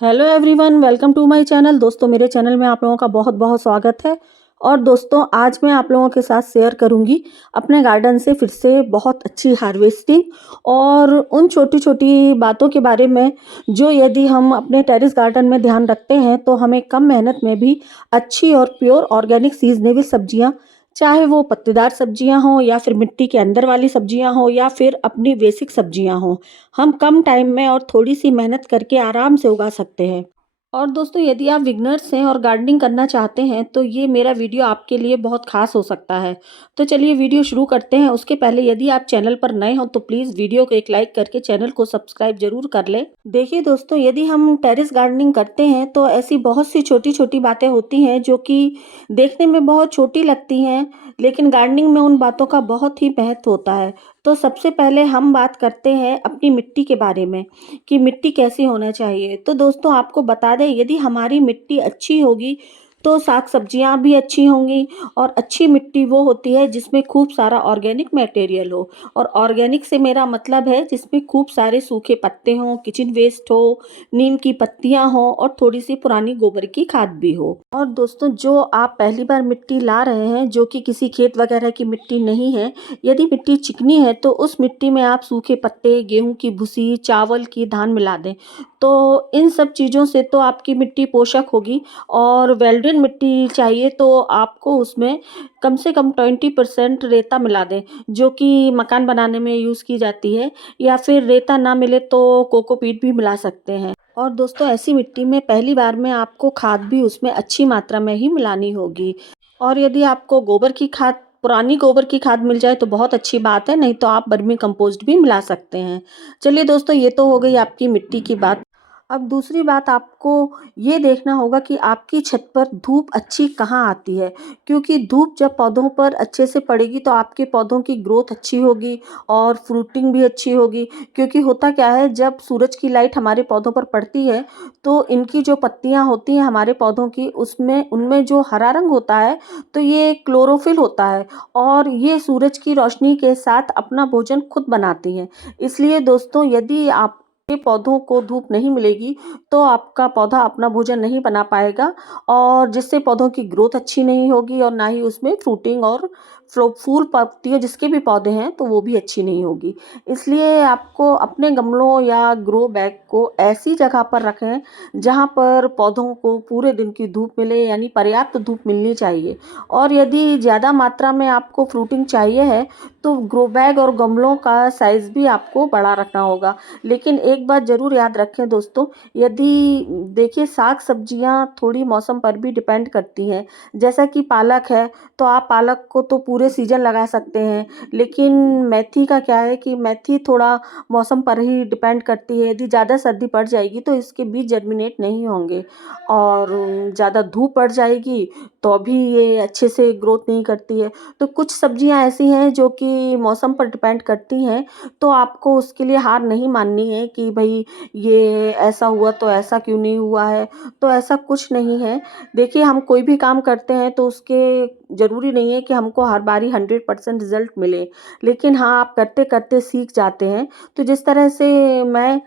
Hello everyone, welcome to my channel. दोस्तों, मेरे channel में आप लोगों का बहुत बहुत स्वागत है। और दोस्तों, आज मैं आप लोगों के साथ शेयर करूंगी अपने गार्डन से फिर से बहुत अच्छी हार्वेस्टिंग और उन छोटी छोटी बातों के बारे में जो यदि हम अपने टेरेस गार्डन में ध्यान रखते हैं तो हमें कम मेहनत में भी अच्छी और प्योर ऑर्गेनिक सीजनेबल सब्जियां, चाहे वो पत्तेदार सब्जियां हों या फिर मिट्टी के अंदर वाली सब्जियां हों या फिर अपनी बेसिक सब्जियां हों, हम कम टाइम में और थोड़ी सी मेहनत करके आराम से उगा सकते हैं। और दोस्तों, यदि आप बिगनर्स हैं और गार्डनिंग करना चाहते हैं तो ये मेरा वीडियो आपके लिए बहुत खास हो सकता है। तो चलिए वीडियो शुरू करते हैं। उसके पहले यदि आप चैनल पर नए हो तो प्लीज़ वीडियो को एक लाइक करके चैनल को सब्सक्राइब जरूर कर लें। देखिए दोस्तों, यदि हम टेरेस गार्डनिंग करते हैं तो ऐसी बहुत सी छोटी छोटी बातें होती हैं जो कि देखने में बहुत छोटी लगती हैं, लेकिन गार्डनिंग में उन बातों का बहुत ही महत्व होता है। तो सबसे पहले हम बात करते हैं अपनी मिट्टी के बारे में कि मिट्टी कैसी होना चाहिए। तो दोस्तों, आपको बता दें, यदि हमारी मिट्टी अच्छी होगी तो साग सब्जियां भी अच्छी होंगी। और अच्छी मिट्टी वो होती है जिसमें खूब सारा ऑर्गेनिक मटेरियल हो। और ऑर्गेनिक से मेरा मतलब है जिसमें खूब सारे सूखे पत्ते हों, किचन वेस्ट हो, नीम की पत्तियां हों और थोड़ी सी पुरानी गोबर की खाद भी हो। और दोस्तों, जो आप पहली बार मिट्टी ला रहे हैं जो कि किसी खेत वगैरह की मिट्टी नहीं है, यदि मिट्टी चिकनी है तो उस मिट्टी में आप सूखे पत्ते, गेहूं की भूसी, चावल की धान मिला दें। तो इन सब चीज़ों से तो आपकी मिट्टी पोषक होगी। और वेल्डन मिट्टी चाहिए तो आपको उसमें कम से कम 20% रेता मिला दें, जो कि मकान बनाने में यूज़ की जाती है। या फिर रेता ना मिले तो कोकोपीट भी मिला सकते हैं। और दोस्तों, ऐसी मिट्टी में पहली बार में आपको खाद भी उसमें अच्छी मात्रा में ही मिलानी होगी। और यदि आपको गोबर की खाद, पुरानी गोबर की खाद मिल जाए तो बहुत अच्छी बात है, नहीं तो आप वर्मी कंपोस्ट भी मिला सकते हैं। चलिए दोस्तों, ये तो हो गई आपकी मिट्टी की बात। अब दूसरी बात, आपको ये देखना होगा कि आपकी छत पर धूप अच्छी कहाँ आती है, क्योंकि धूप जब पौधों पर अच्छे से पड़ेगी तो आपके पौधों की ग्रोथ अच्छी होगी और फ्रूटिंग भी अच्छी होगी। क्योंकि होता क्या है, जब सूरज की लाइट हमारे पौधों पर पड़ती है तो इनकी जो पत्तियां होती हैं हमारे पौधों की, उसमें उनमें जो हरा रंग होता है तो ये क्लोरोफिल होता है। और ये सूरज की रोशनी के साथ अपना भोजन खुद बनाती हैं। इसलिए दोस्तों, यदि आप के पौधों को धूप नहीं मिलेगी तो आपका पौधा अपना भोजन नहीं बना पाएगा, और जिससे पौधों की ग्रोथ अच्छी नहीं होगी और ना ही उसमें फ्रूटिंग और फूल पत्तियां जिसके भी पौधे हैं तो वो भी अच्छी नहीं होगी। इसलिए आपको अपने गमलों या ग्रो बैग को ऐसी जगह पर रखें जहाँ पर पौधों को पूरे दिन की धूप मिले, यानी पर्याप्त धूप मिलनी चाहिए। और यदि ज़्यादा मात्रा में आपको फ्रूटिंग चाहिए है तो ग्रो बैग और गमलों का साइज़ भी आपको बड़ा रखना होगा। लेकिन एक बात ज़रूर याद रखें दोस्तों, यदि देखिए, साग सब्जियां थोड़ी मौसम पर भी डिपेंड करती हैं। जैसा कि पालक है तो आप पालक को तो पूरे सीजन लगा सकते हैं, लेकिन मेथी का क्या है कि मेथी थोड़ा मौसम पर ही डिपेंड करती है। यदि ज़्यादा सर्दी पड़ जाएगी तो इसके बीज जर्मिनेट नहीं होंगे, और ज़्यादा धूप पड़ जाएगी तो भी ये अच्छे से ग्रोथ नहीं करती है। तो कुछ सब्जियां ऐसी हैं जो कि मौसम पर डिपेंड करती हैं, तो आपको उसके लिए हार नहीं माननी है कि भाई ये ऐसा हुआ तो ऐसा क्यों नहीं हुआ है। तो ऐसा कुछ नहीं है। देखिए, हम कोई भी काम करते हैं तो उसके ज़रूरी नहीं है कि हमको हर बारी 100% रिजल्ट मिले, लेकिन हाँ, आप करते करते सीख जाते हैं। तो जिस तरह से मैं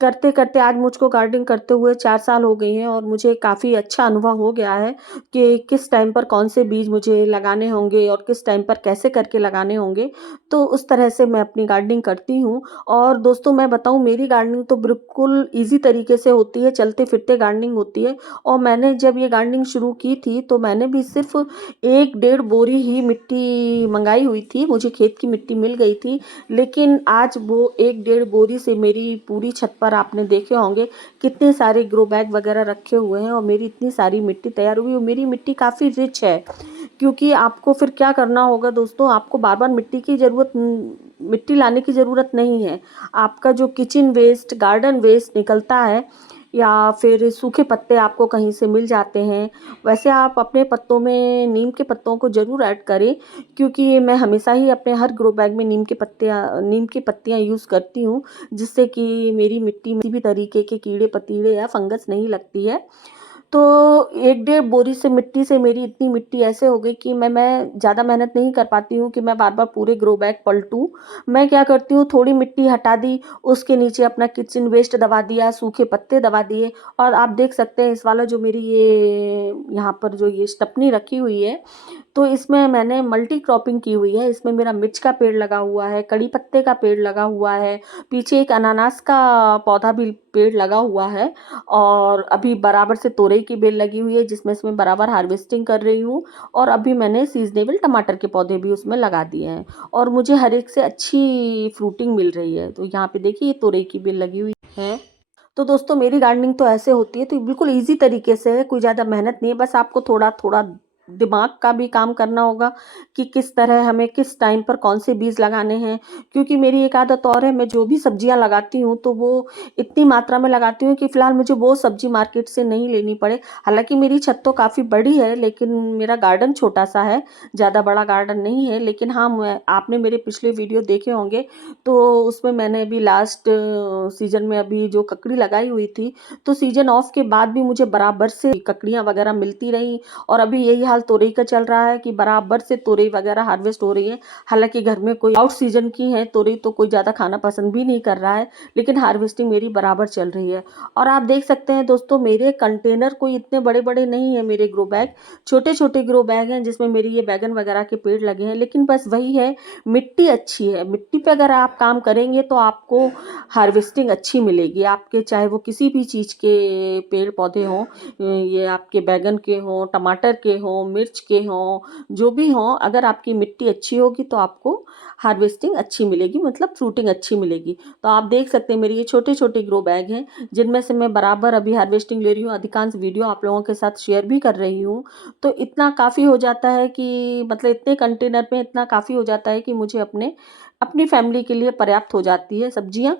करते करते आज मुझको गार्डनिंग करते हुए 4 साल हो गई हैं और मुझे काफ़ी अच्छा अनुभव हो गया है कि किस टाइम पर कौन से बीज मुझे लगाने होंगे और किस टाइम पर कैसे करके लगाने होंगे। तो उस तरह से मैं अपनी गार्डनिंग करती हूँ। और दोस्तों, मैं बताऊँ, मेरी गार्डनिंग तो बिल्कुल ईज़ी तरीके से होती है, चलते-फिरते गार्डनिंग होती है। और मैंने जब ये गार्डनिंग शुरू की थी तो मैंने भी सिर्फ़ 1 डेढ़ बोरी ही मिट्टी मँगाई हुई थी, मुझे खेत की मिट्टी मिल गई थी। लेकिन आज वो 1 डेढ़ बोरी से मेरी पूरी छत पर आपने देखे होंगे कितने सारे ग्रो बैग वगैरह रखे हुए हैं और मेरी इतनी सारी मिट्टी तैयार हुई। और मेरी मिट्टी काफ़ी रिच है, क्योंकि आपको फिर क्या करना होगा दोस्तों, आपको बार-बार मिट्टी लाने की ज़रूरत नहीं है। आपका जो किचन वेस्ट, गार्डन वेस्ट निकलता है या फिर सूखे पत्ते आपको कहीं से मिल जाते हैं, वैसे आप अपने पत्तों में नीम के पत्तों को ज़रूर ऐड करें। क्योंकि मैं हमेशा ही अपने हर ग्रो बैग में नीम की पत्तियाँ यूज़ करती हूँ, जिससे कि मेरी मिट्टी में किसी भी तरीके के कीड़े-पतीड़े या फंगस नहीं लगती है। तो 1 डेढ़ बोरी से मेरी इतनी मिट्टी ऐसे हो गई कि मैं ज़्यादा मेहनत नहीं कर पाती हूँ कि मैं बार-बार पूरे ग्रो बैग पलटूँ। मैं क्या करती हूँ, थोड़ी मिट्टी हटा दी, उसके नीचे अपना किचन वेस्ट दबा दिया, सूखे पत्ते दबा दिए और आप देख सकते हैं इस वाला जो मेरी ये यहाँ पर जो ये स्टपनी रखी हुई है, तो इसमें मैंने मल्टी क्रॉपिंग की हुई है। इसमें मेरा मिर्च का पेड़ लगा हुआ है, कड़ी पत्ते का पेड़ लगा हुआ है, पीछे एक अनानास का पौधा भी पेड़ लगा हुआ है और अभी बराबर से तोरई की बेल लगी हुई है जिसमें से मैं बराबर हार्वेस्टिंग कर रही हूँ और अभी मैंने सीज़नेबल टमाटर के पौधे भी उसमें लगा दिए हैं और मुझे हर एक से अच्छी फ्रूटिंग मिल रही है। तो यहाँ पे देखिए ये तोरई की बेल लगी हुई है। तो दोस्तों मेरी गार्डनिंग तो ऐसे होती है, तो बिल्कुल ईज़ी तरीके से है, कोई ज़्यादा मेहनत नहीं है, बस आपको थोड़ा-थोड़ा दिमाग का भी काम करना होगा कि किस तरह हमें किस टाइम पर कौन से बीज लगाने हैं। क्योंकि मेरी एक आदत और है, मैं जो भी सब्जियाँ लगाती हूँ, तो वो इतनी मात्रा में लगाती हूँ कि फ़िलहाल मुझे वो सब्ज़ी मार्केट से नहीं लेनी पड़े। हालाँकि मेरी छत तो काफ़ी बड़ी है, लेकिन मेरा गार्डन छोटा-सा है, ज़्यादा बड़ा गार्डन नहीं है। लेकिन हाँ, मैं आपने मेरे पिछले वीडियो देखे होंगे, तो उसमें मैंने अभी लास्ट सीज़न में अभी जो ककड़ी लगाई हुई थी, तो सीज़न ऑफ के बाद भी मुझे बराबर से ककड़ियाँ वगैरह मिलती रहीं और अभी यही हाल तोरई का चल रहा है कि बराबर से तोरई वगैरह हार्वेस्ट हो रही है। हालाँकि घर में कोई आउट सीज़न की है तोरई तो कोई ज़्यादा खाना पसंद भी नहीं कर रहा है, लेकिन हार्वेस्टिंग मेरी बराबर चल रही है। और आप देख सकते हैं दोस्तों मेरे कंटेनर कोई इतने बड़े-बड़े नहीं हैं मेरे ग्रो बैग, छोटे-छोटे ग्रो बैग हैं जिसमें मेरी ये बैंगन वगैरह के पेड़ लगे हैं। लेकिन बस वही है, मिट्टी अच्छी है, मिट्टी पे अगर आप काम करेंगे तो आपको हार्वेस्टिंग अच्छी मिलेगी। आपके चाहे वो किसी भी चीज़ के पेड़-पौधे हों, ये आपके बैंगन के हों, टमाटर के हों, मिर्च के हों, जो भी हों, अगर आपकी मिट्टी अच्छी होगी तो आपको हार्वेस्टिंग अच्छी मिलेगी, मतलब फ्रूटिंग अच्छी मिलेगी। तो आप देख सकते हैं मेरे ये छोटे-छोटे ग्रो बैग हैं, जिनमें से मैं बराबर अभी हार्वेस्टिंग ले रही हूँ, अधिकांश वीडियो आप लोगों के साथ शेयर भी कर रही हूँ। तो इतना काफ़ी हो जाता है कि मतलब इतने कंटेनर में इतना काफ़ी हो जाता है कि मुझे अपनी फैमिली के लिए पर्याप्त हो जाती है सब्जियाँ,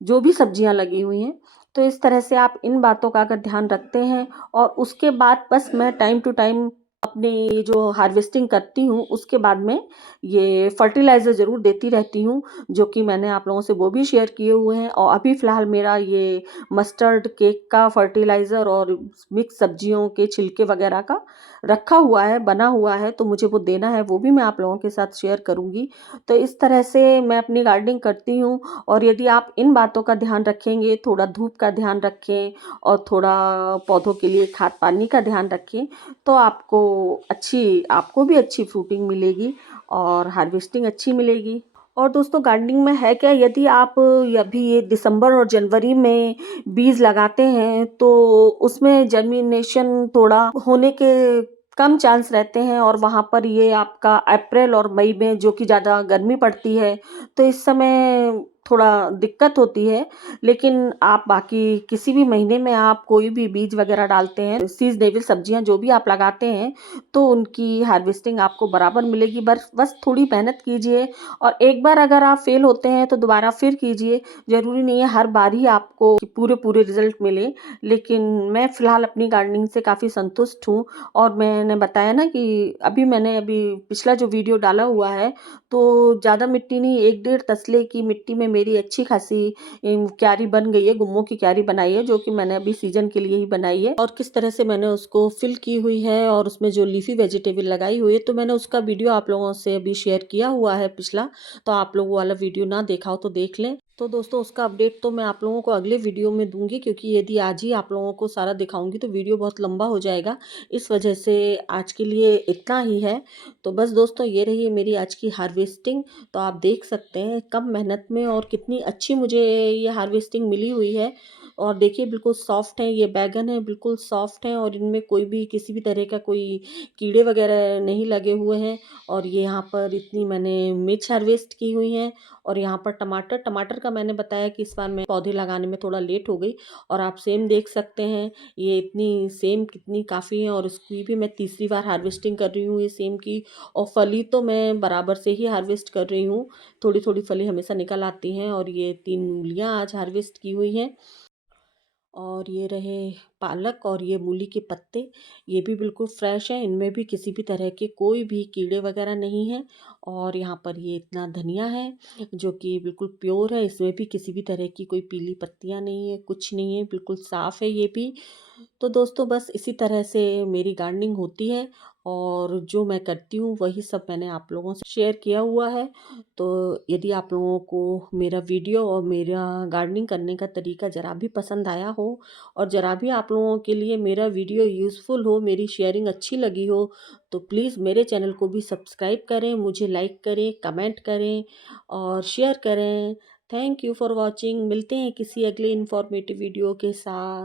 जो भी सब्जियाँ लगी हुई हैं। तो इस तरह से आप इन बातों का अगर ध्यान रखते हैं और उसके बाद बस मैं टाइम टू टाइम अपने ये जो हार्वेस्टिंग करती हूँ, उसके बाद में ये फर्टिलाइज़र ज़रूर देती रहती हूँ, जो कि मैंने आप लोगों से वो भी शेयर किए हुए हैं और अभी फ़िलहाल मेरा ये मस्टर्ड केक का फर्टिलाइज़र और मिक्स सब्जियों के छिलके वगैरह का रखा हुआ है, बना हुआ है, तो मुझे वो देना है, वो भी मैं आप लोगों के साथ शेयर करूँगी। तो इस तरह से मैं अपनी गार्डनिंग करती हूँ और यदि आप इन बातों का ध्यान रखेंगे, थोड़ा धूप का ध्यान रखें और थोड़ा पौधों के लिए खाद-पानी का ध्यान रखें, तो आपको भी अच्छी फ्रूटिंग मिलेगी और हार्वेस्टिंग अच्छी मिलेगी। और दोस्तों गार्डनिंग में है क्या, यदि आप अभी ये दिसंबर और जनवरी में बीज लगाते हैं, तो उसमें जर्मिनेशन थोड़ा होने के कम चांस रहते हैं और वहाँ पर ये आपका अप्रैल और मई में जो कि ज़्यादा गर्मी पड़ती है, तो इस समय थोड़ा दिक्कत होती है। लेकिन आप बाकी किसी भी महीने में आप कोई भी बीज वगैरह डालते हैं, सीज़नेबल सब्जियाँ जो भी आप लगाते हैं, तो उनकी हार्वेस्टिंग आपको बराबर मिलेगी। बस थोड़ी मेहनत कीजिए और एक बार अगर आप फेल होते हैं तो दोबारा फिर कीजिए। ज़रूरी नहीं है हर बार ही आपको पूरे रिज़ल्ट मिले। लेकिन मैं फ़िलहाल अपनी गार्डनिंग से काफ़ी संतुष्ट हूँ और मैंने बताया ना कि मैंने अभी पिछला जो वीडियो डाला हुआ है, तो ज़्यादा मिट्टी नहीं, 1 डेढ़ तसले की मिट्टी में मेरी अच्छी खासी क्यारी बन गई है, गुम्मों की क्यारी बनाई है, जो कि मैंने अभी सीज़न के लिए ही बनाई है और किस तरह से मैंने उसको फिल की हुई है और उसमें जो लीफ़ी वेजिटेबल लगाई हुई है, तो मैंने उसका वीडियो आप लोगों से अभी शेयर किया हुआ है पिछला, तो आप लोग वो वाला वीडियो ना देखा हो तो देख लें। तो दोस्तों उसका अपडेट तो मैं आप लोगों को अगले वीडियो में दूँगी, क्योंकि यदि आज ही आप लोगों को सारा दिखाऊँगी तो वीडियो बहुत लंबा हो जाएगा। इस वजह से आज के लिए इतना ही है। तो बस दोस्तों ये रही मेरी आज की हार्वेस्टिंग। तो आप देख सकते हैं कम मेहनत में और कितनी अच्छी मुझे ये हार्वेस्टिंग मिली हुई है। और देखिए बिल्कुल सॉफ्ट हैं, ये बैंगन है बिल्कुल सॉफ्ट हैं और इनमें कोई भी किसी भी तरह का कोई कीड़े वगैरह नहीं लगे हुए हैं। और ये यहाँ पर इतनी मैंने मिर्च हार्वेस्ट की हुई हैं और यहाँ पर टमाटर का मैंने बताया कि इस बार मैं पौधे लगाने में थोड़ा लेट हो गई और आप सेम देख सकते हैं ये इतनी सेम कितनी काफ़ी है और इसकी भी मैं तीसरी बार हार्वेस्टिंग कर रही हूँ ये सेम की। और फली तो मैं बराबर से ही हार्वेस्ट कर रही हूँ, थोड़ी-थोड़ी फली हमेशा निकल आती हैं और ये 3 मूलियाँ आज हार्वेस्ट की हुई हैं। और ये रहे पालक और ये मूली के पत्ते, ये भी बिल्कुल फ्रेश हैं, इनमें भी किसी भी तरह के कोई भी कीड़े वगैरह नहीं हैं। और यहाँ पर ये इतना धनिया है जो कि बिल्कुल प्योर है, इसमें भी किसी भी तरह की कोई पीली पत्तियाँ नहीं है, कुछ नहीं है, बिल्कुल साफ़ है ये भी। तो दोस्तों बस इसी तरह से मेरी गार्डनिंग होती है और जो मैं करती हूँ वही सब मैंने आप लोगों से शेयर किया हुआ है। तो यदि आप लोगों को मेरा वीडियो और मेरा गार्डनिंग करने का तरीका ज़रा भी पसंद आया हो और ज़रा भी आप लोगों के लिए मेरा वीडियो यूज़फुल हो, मेरी शेयरिंग अच्छी लगी हो, तो प्लीज़ मेरे चैनल को भी सब्सक्राइब करें, मुझे लाइक करें, कमेंट करें और शेयर करें। Thank you for watching. मिलते हैं किसी अगले इन्फॉर्मेटिव वीडियो के साथ।